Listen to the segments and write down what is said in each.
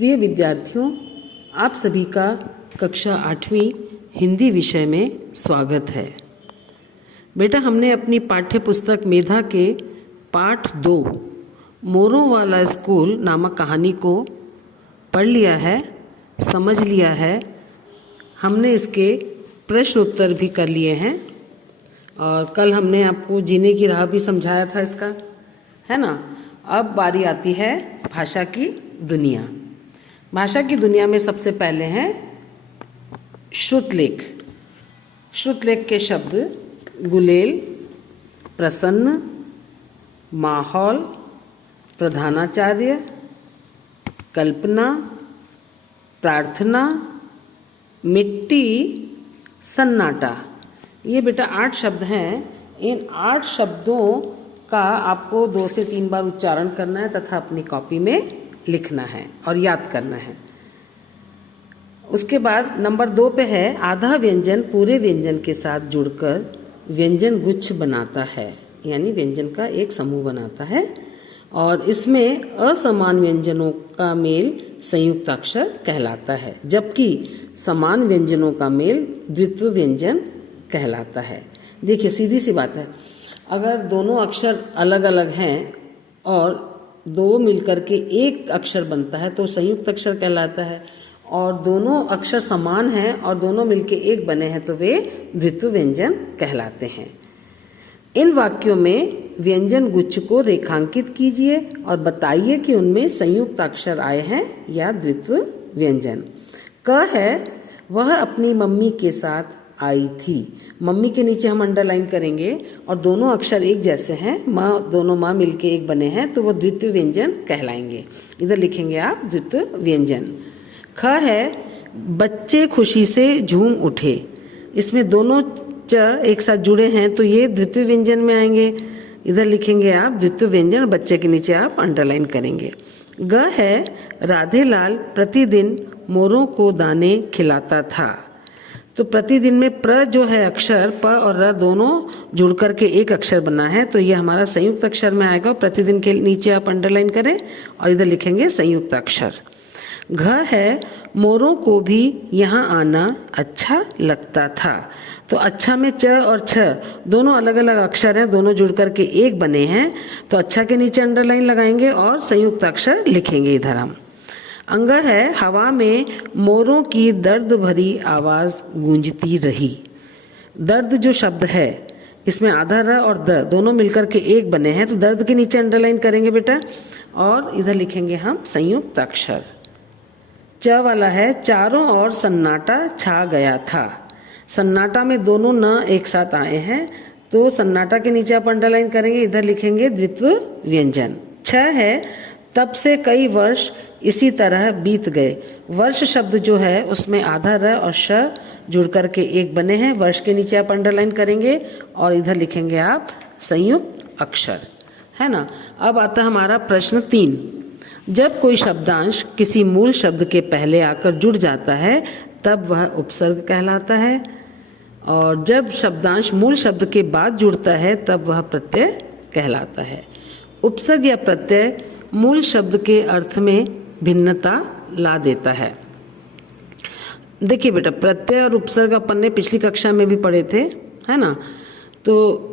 प्रिय विद्यार्थियों, आप सभी का कक्षा 8वीं हिंदी विषय में स्वागत है। बेटा, हमने अपनी पाठ्य पुस्तक मेधा के पाठ 2 मोरों वाला स्कूल नामक कहानी को पढ़ लिया है, समझ लिया है। हमने इसके प्रश्न उत्तर भी कर लिए हैं और कल हमने आपको जीने की राह भी समझाया था इसका, है ना। अब बारी आती है भाषा की दुनिया। भाषा की दुनिया में सबसे पहले हैं श्रुतलेख। श्रुतलेख के शब्द गुलेल, प्रसन्न, माहौल, प्रधानाचार्य, कल्पना, प्रार्थना, मिट्टी, सन्नाटा। ये बेटा 8 शब्द हैं। इन 8 शब्दों का आपको 2 से 3 बार उच्चारण करना है तथा अपनी कॉपी में लिखना है और याद करना है। उसके बाद नंबर 2 पे है आधा व्यंजन पूरे व्यंजन के साथ जुड़कर व्यंजन गुच्छ बनाता है, यानी व्यंजन का एक समूह बनाता है और इसमें असमान व्यंजनों का मेल संयुक्ताक्षर कहलाता है, जबकि समान व्यंजनों का मेल द्वित्व व्यंजन कहलाता है। देखिए, सीधी सी बात है, अगर दोनों अक्षर अलग अलग हैं और 2 मिलकर के एक अक्षर बनता है तो संयुक्त अक्षर कहलाता है, और दोनों अक्षर समान हैं और दोनों मिलके एक बने हैं तो वे द्वित्व व्यंजन कहलाते हैं। इन वाक्यों में व्यंजन गुच्छ को रेखांकित कीजिए और बताइए कि उनमें संयुक्त अक्षर आए हैं या द्वित्व व्यंजन। क है वह अपनी मम्मी के साथ आई थी। मम्मी के नीचे हम अंडरलाइन करेंगे और दोनों अक्षर एक जैसे हैं, दोनों माँ मिलके एक बने हैं तो वो द्वित्व व्यंजन कहलाएंगे। इधर लिखेंगे आप द्वित्व व्यंजन। ख है बच्चे खुशी से झूम उठे। इसमें दोनों च एक साथ जुड़े हैं तो ये द्वित्व व्यंजन में आएंगे। इधर लिखेंगे आप द्वित्व व्यंजन, बच्चे के नीचे आप अंडरलाइन करेंगे। ग है राधे लाल प्रतिदिन मोरों को दाने खिलाता था। तो प्रतिदिन में प्र जो है अक्षर प और र दोनों जुड़ करके एक अक्षर बना है तो ये हमारा संयुक्त अक्षर में आएगा। प्रतिदिन के नीचे आप अंडरलाइन करें और इधर लिखेंगे संयुक्त अक्षर। घ है मोरों को भी यहाँ आना अच्छा लगता था। तो अच्छा में च और छ दोनों अलग अलग अक्षर हैं, दोनों जुड़ करके एक बने हैं तो अच्छा के नीचे अंडरलाइन लगाएंगे और संयुक्त अक्षर लिखेंगे इधर हम। अंग है हवा में मोरों की दर्द भरी आवाज गूंजती रही। दर्द जो शब्द है इसमें आधा र और द दोनों मिलकर के एक बने हैं तो दर्द के नीचे अंडरलाइन करेंगे बेटा और इधर लिखेंगे हम संयुक्त अक्षर। च वाला है चारों ओर सन्नाटा छा गया था। सन्नाटा में दोनों न एक साथ आए हैं तो सन्नाटा के नीचे आप अंडरलाइन करेंगे, इधर लिखेंगे द्वित्व व्यंजन। छ है तब से कई वर्ष इसी तरह बीत गए। वर्ष शब्द जो है उसमें आधा र और श जुड़ करके एक बने हैं, वर्ष के नीचे आप अंडरलाइन करेंगे और इधर लिखेंगे आप संयुक्त अक्षर, है ना। अब आता हमारा प्रश्न 3। जब कोई शब्दांश किसी मूल शब्द के पहले आकर जुड़ जाता है तब वह उपसर्ग कहलाता है, और जब शब्दांश मूल शब्द के बाद जुड़ता है तब वह प्रत्यय कहलाता है। उपसर्ग या प्रत्यय मूल शब्द के अर्थ में भिन्नता ला देता है। देखिए बेटा, प्रत्यय और उपसर्ग अपन ने पिछली कक्षा में भी पढ़े थे, है ना। तो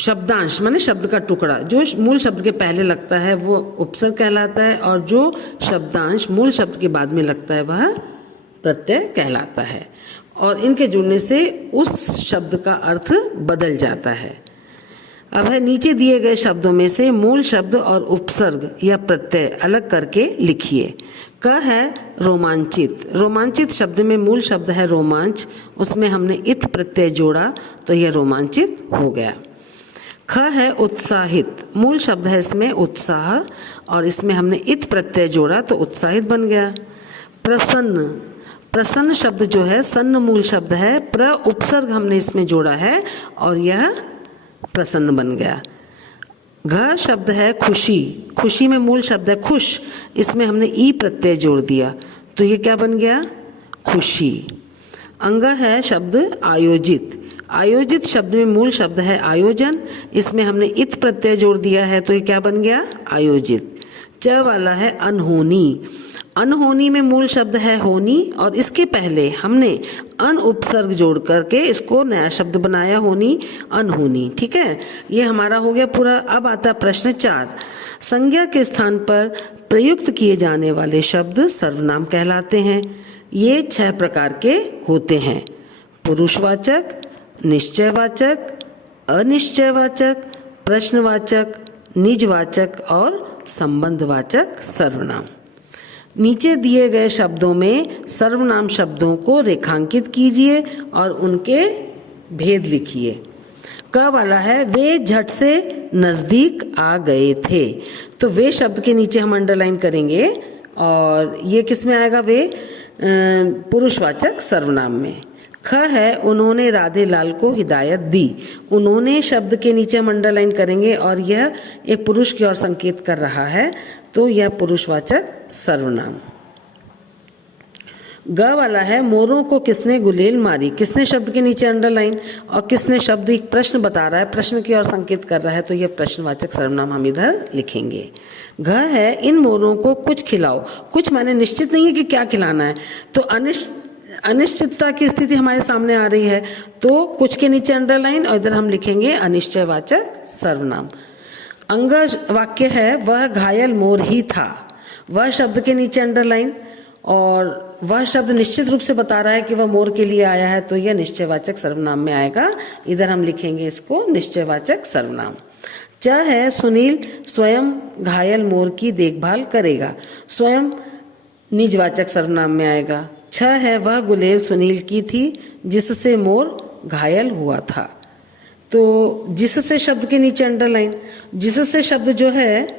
शब्दांश माने शब्द का टुकड़ा जो मूल शब्द के पहले लगता है वो उपसर्ग कहलाता है, और जो शब्दांश मूल शब्द के बाद में लगता है वह प्रत्यय कहलाता है, और इनके जुड़ने से उस शब्द का अर्थ बदल जाता है। अब है नीचे दिए गए शब्दों में से मूल शब्द और उपसर्ग या प्रत्यय अलग करके लिखिए। क है रोमांचित। रोमांचित शब्द में मूल शब्द है रोमांच, उसमें हमने इत प्रत्यय जोड़ा तो यह रोमांचित हो गया। ख है उत्साहित। मूल शब्द है इसमें उत्साह और इसमें हमने इत प्रत्यय जोड़ा तो उत्साहित बन गया। प्रसन्न। प्रसन्न शब्द जो है सन्न मूल शब्द है, प्र उपसर्ग हमने इसमें जोड़ा है और यह प्रसन्न बन गया। घ शब्द है खुशी। खुशी में मूल शब्द है खुश, इसमें हमने ई प्रत्यय जोड़ दिया तो ये क्या बन गया, खुशी। अंग है शब्द आयोजित। आयोजित शब्द में मूल शब्द है आयोजन, इसमें हमने इत प्रत्यय जोड़ दिया है तो ये क्या बन गया, आयोजित। च वाला है अनहोनी। अनहोनी में मूल शब्द है होनी, और इसके पहले हमने अन उपसर्ग जोड़ करके इसको नया शब्द बनाया होनी, अनहोनी। ठीक है, ये हमारा हो गया पूरा। अब आता प्रश्न 4। संज्ञा के स्थान पर प्रयुक्त किए जाने वाले शब्द सर्वनाम कहलाते हैं। ये 6 प्रकार के होते हैं: पुरुषवाचक, निश्चयवाचक, अनिश्चयवाचक, प्रश्नवाचक, निजवाचक और संबंधवाचक सर्वनाम। नीचे दिए गए शब्दों में सर्वनाम शब्दों को रेखांकित कीजिए और उनके भेद लिखिए। क वाला है वे झट से नजदीक आ गए थे, तो वे शब्द के नीचे हम अंडरलाइन करेंगे और ये किस में आएगा? वे पुरुषवाचक सर्वनाम में। ख है उन्होंने राधे लाल को हिदायत दी, उन्होंने शब्द के नीचे हम अंडरलाइन करेंगे और यह एक पुरुष की ओर संकेत कर रहा है, तो यह पुरुषवाचक सर्वनाम। ग वाला है मोरों को किसने गुलेल मारी, किसने शब्द के नीचे अंडरलाइन और किसने शब्द एक प्रश्न बता रहा है, प्रश्न की ओर संकेत कर रहा है, तो यह प्रश्नवाचक सर्वनाम हम इधर लिखेंगे। घ है इन मोरों को कुछ खिलाओ, कुछ माने निश्चित नहीं है कि क्या खिलाना है, तो अनिश्चितता की स्थिति हमारे सामने आ रही है, तो कुछ के नीचे अंडरलाइन और इधर हम लिखेंगे अनिश्चयवाचक सर्वनाम। अंग वाक्य है वह घायल मोर ही था, वह शब्द के नीचे अंडरलाइन और वह शब्द निश्चित रूप से बता रहा है कि वह मोर के लिए आया है, तो यह निश्चयवाचक सर्वनाम में आएगा, इधर हम लिखेंगे इसको निश्चयवाचक सर्वनाम। च है सुनील स्वयं घायल मोर की देखभाल करेगा, स्वयं निजवाचक सर्वनाम में आएगा। छ है वह गुलेल सुनील की थी जिससे मोर घायल हुआ था, तो जिससे शब्द के नीचे अंडरलाइन, जिससे शब्द जो है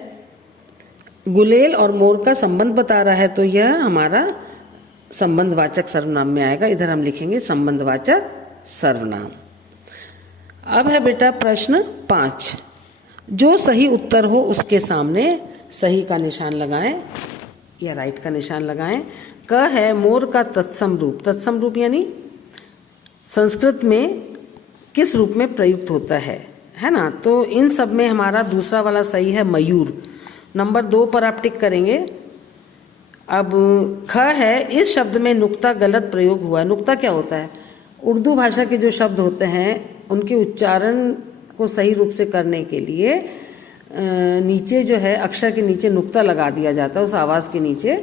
गुलेल और मोर का संबंध बता रहा है, तो यह हमारा संबंधवाचक सर्वनाम में आएगा, इधर हम लिखेंगे संबंधवाचक सर्वनाम। अब है बेटा प्रश्न 5। जो सही उत्तर हो उसके सामने सही का निशान लगाएं या राइट का निशान लगाएं। क है मोर का तत्सम रूप, तत्सम रूप यानी संस्कृत में किस रूप में प्रयुक्त होता है ना, तो इन सब में हमारा दूसरा वाला सही है मयूर। नंबर 2 पर आप टिक करेंगे। अब ख है इस शब्द में नुक्ता गलत प्रयोग हुआ है। नुक्ता क्या होता है? उर्दू भाषा के जो शब्द होते हैं उनके उच्चारण को सही रूप से करने के लिए नीचे जो है अक्षर के नीचे नुक्ता लगा दिया जाता है उस आवाज़ के नीचे,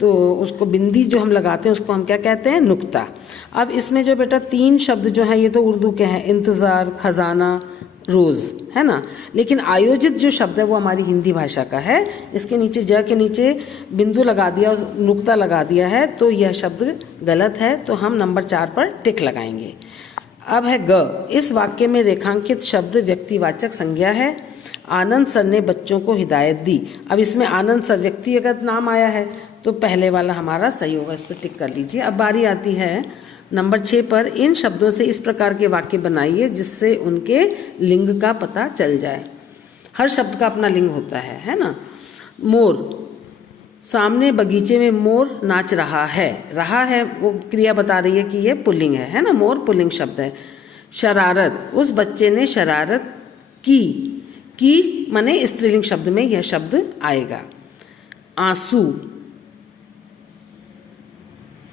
तो उसको बिंदी जो हम लगाते हैं उसको हम क्या कहते हैं? नुक्ता। अब इसमें जो बेटा 3 शब्द जो हैं ये तो उर्दू के हैं, इंतज़ार, खजाना, रोज़, है ना, लेकिन आयोजित जो शब्द है वो हमारी हिंदी भाषा का है। इसके नीचे ज के नीचे बिंदु लगा दिया, नुक्ता लगा दिया है, तो यह शब्द गलत है, तो हम नंबर 4 पर टिक लगाएंगे। अब है ग। इस वाक्य में रेखांकित शब्द व्यक्तिवाचक संज्ञा है। आनंद सर ने बच्चों को हिदायत दी। अब इसमें आनंद सर व्यक्तिगत नाम आया है, तो पहले वाला हमारा सही होगा, इस पर टिक कर लीजिए। अब बारी आती है नंबर 6 पर। इन शब्दों से इस प्रकार के वाक्य बनाइए जिससे उनके लिंग का पता चल जाए। हर शब्द का अपना लिंग होता है ना। मोर, सामने बगीचे में मोर नाच रहा है वो क्रिया बता रही है कि ये पुल्लिंग है ना, मोर पुल्लिंग शब्द है। शरारत, उस बच्चे ने शरारत की माने स्त्रीलिंग शब्द में यह शब्द आएगा। आंसू,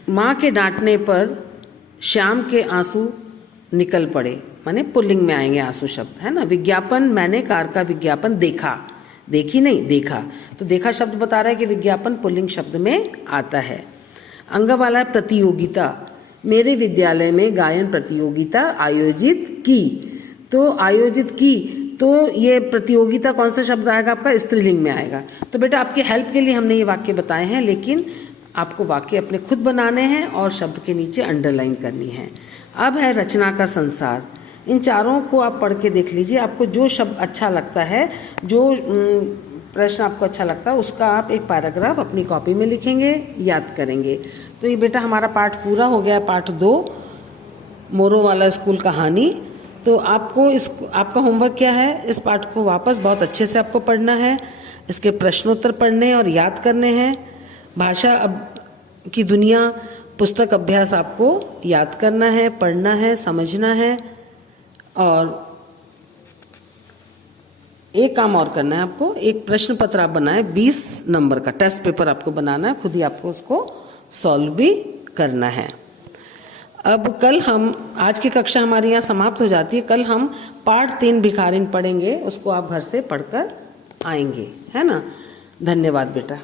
माँ के डांटने पर श्याम के आंसू निकल पड़े, माने पुल्लिंग में आएंगे आंसू शब्द, है ना। विज्ञापन, मैंने कार का विज्ञापन देखा, देखी नहीं देखा, तो देखा शब्द बता रहा है कि विज्ञापन पुल्लिंग शब्द में आता है। अंग वाला है प्रतियोगिता, मेरे विद्यालय में गायन प्रतियोगिता आयोजित की, तो आयोजित की, तो ये प्रतियोगिता कौन सा शब्द आएगा आपका? स्त्रीलिंग में आएगा। तो बेटा आपके हेल्प के लिए हमने ये वाक्य बताए हैं, लेकिन आपको वाक्य अपने खुद बनाने हैं और शब्द के नीचे अंडरलाइन करनी है। अब है रचना का संसार। इन चारों को आप पढ़ के देख लीजिए, आपको जो शब्द अच्छा लगता है, जो प्रश्न आपको अच्छा लगता है, उसका आप एक पैराग्राफ अपनी कॉपी में लिखेंगे, याद करेंगे। तो ये बेटा हमारा पाठ पूरा हो गया, पाठ 2 मोरों वाला स्कूल कहानी। तो आपका होमवर्क क्या है? इस पाठ को वापस बहुत अच्छे से आपको पढ़ना है, इसके प्रश्नोत्तर पढ़ने और याद करने हैं। भाषा अब की दुनिया पुस्तक अभ्यास आपको याद करना है, पढ़ना है, समझना है और एक काम और करना है आपको, एक प्रश्न पत्र आप बनाए 20 नंबर का टेस्ट पेपर आपको बनाना है, खुद ही आपको उसको सॉल्व भी करना है। अब कल हम, आज की कक्षा हमारी यहाँ समाप्त हो जाती है, कल हम पाठ 3 भिखारिन पढ़ेंगे, उसको आप घर से पढ़कर आएंगे, है ना। धन्यवाद बेटा।